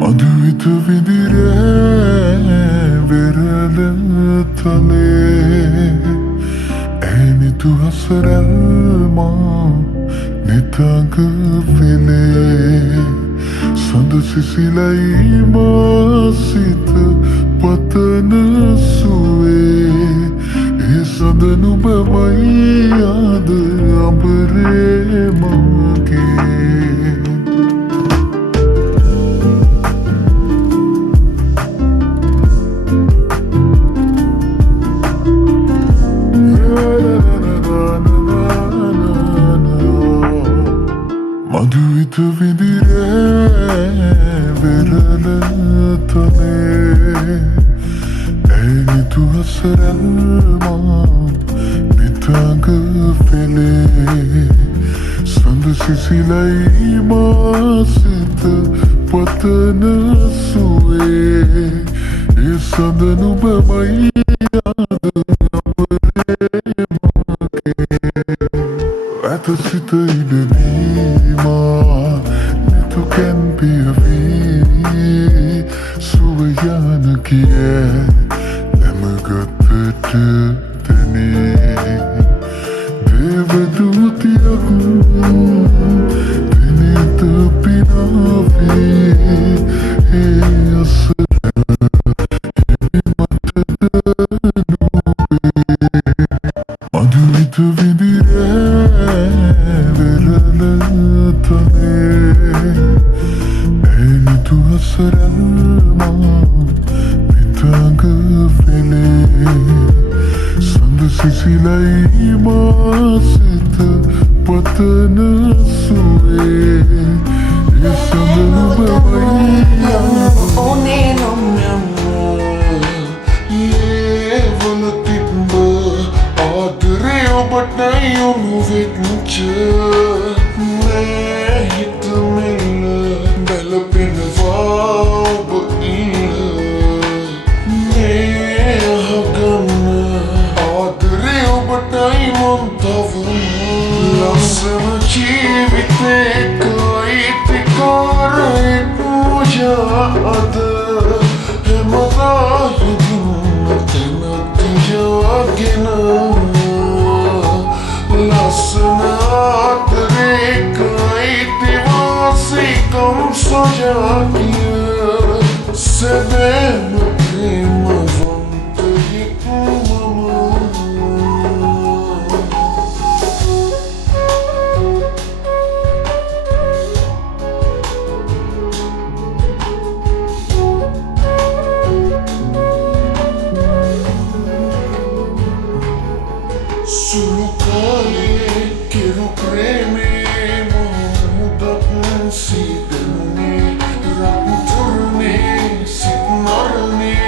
මදුවිත විදිරෑ වෙරළ තලේ ඇනිතු හසරල්මා නිතග වෙලේ සඳ සිසිලයි මාසිත පතන සුවේ ඒ සඳ නුබමයි ආද අඹරේ මගේ මදුවිත විදිරෑ වෙරළ තලේ ඇනිතු හසරල්මා නිතග වෙලේ සඳ සිසිලයි මාසිත පතන සුවේ ඒ සඳ නුබමයි ආද අඹරේ මගේ ඇත සිත ඉඩදීමා නිතුකැන් පියවී සුවයන කිය නැමගත්තට දැනේ දේවදූතියක් දෙනත පිනාවේ ඒ අසර මදුවිත විදිරෑ වෙරළ තලේ ඇනිතු හසරල්මා නිතග වෙලේ සඳ සිසිලයි මාසිත පතන සුවේ ඒ සඳ නුබමයි ඕනේ නම් but now you move it मैं हित मिल बल पिन but मैं हगन आदरे but now you tav lasna जीविते कोई तिकार तुझा ad है मजा दिन तुझा गिना लसनात रेखाई दिवासी कम सजा किया सदैव प्रेम वंत एक mama Sulukale quiero creme mudat si demone raputurne si narne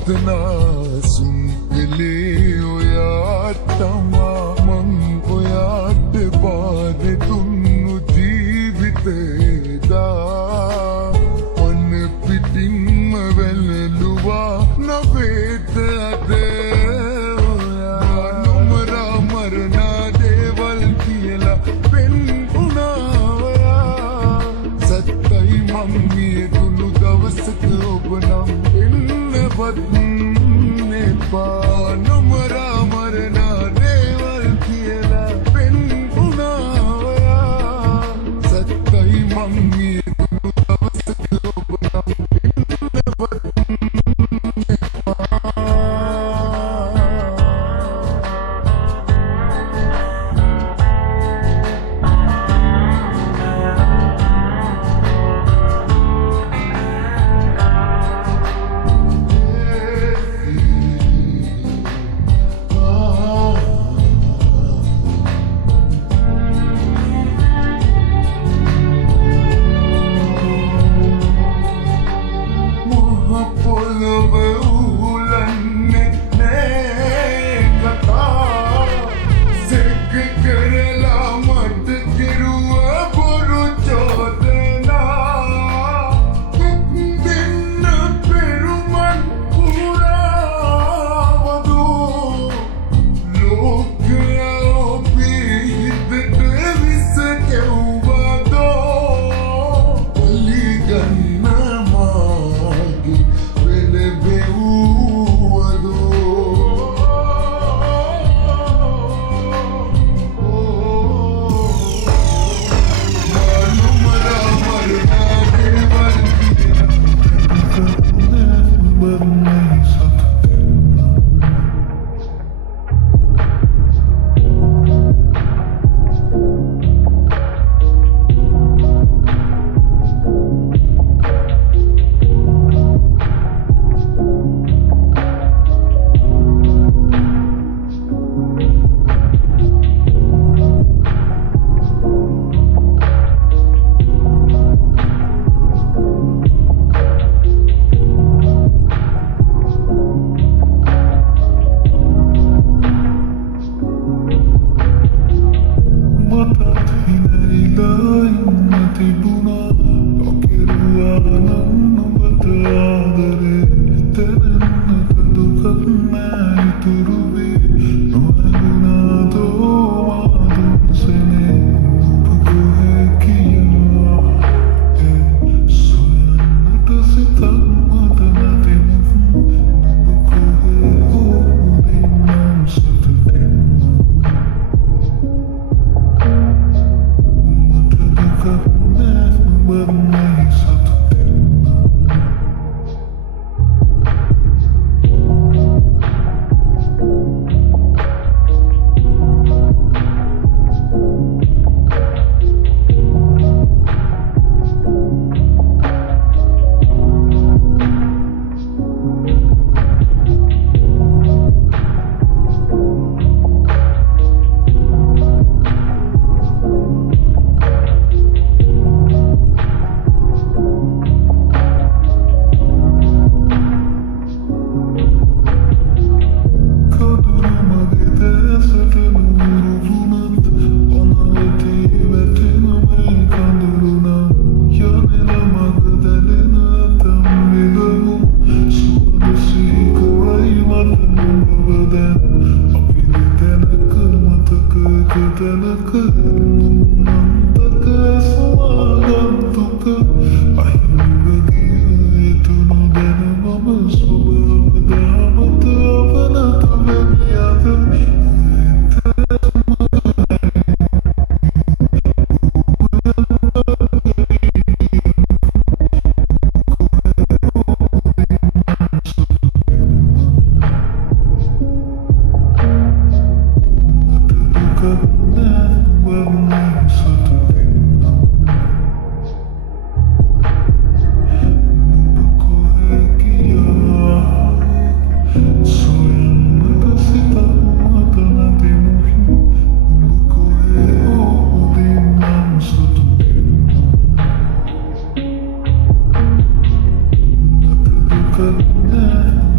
प्रार्थना सुन ले ओया तमा मंग ओया ते बाद तुनु जीवितेदा मन पिटिंग वेलुवा नवेद अदे नुमरा मरना देवल कियला पेन उना सत्तई मंगी दुनु दवसक ඔබනම් එන්නවත් එපා නොමරා මරනා දේවල් කියලා පෙන්වුණා ඔයා සත්තයි මං මේ දුනු දවසක ඔබනම් එන්නවත්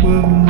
बन